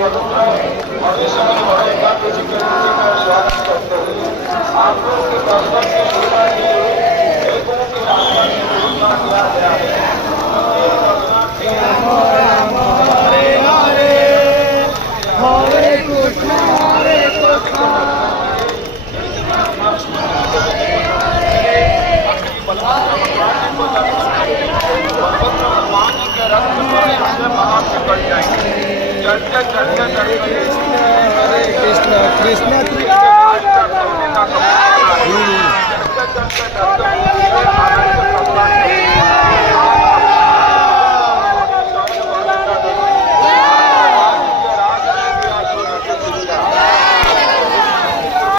और इस समय बड़ौदा के सिक्योरिटी का स्वागत करते हुए आप लोगों के दर्शन की सेवा के लिए लोगों के आगमन की घोषणा किया गया है। हरे हरे हरे कृष्ण भगवान के रक्त में हमसे बाहर निकल जाएंगे। चलते चलते चलते हरे कृष्ण कृष्ण चलते चलते